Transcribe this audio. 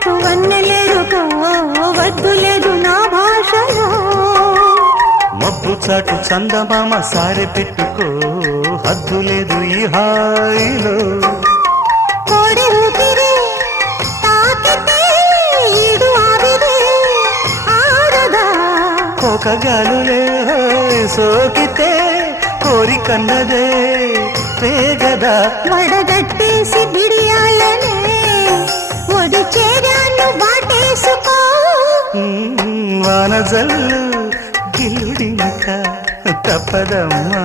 చాటు వన్నెలేరుకో వద్దు లేదు నా భాషలో మబ్బు చాటు చందమామ సారె పెట్టుకో హద్దు లేదు ఈ హాయిలో కోడి ఊపిరి తాకితే ఈడు ఆవిరే ఆడదా కోకగాలులే సోకితే కోరికన్నదే పేగదా వడగట్టేసి బిడియాలనే ఒడి చేరాను బాటేసుకో వానజల్లు గిల్లుడినక తప్పదమ్మా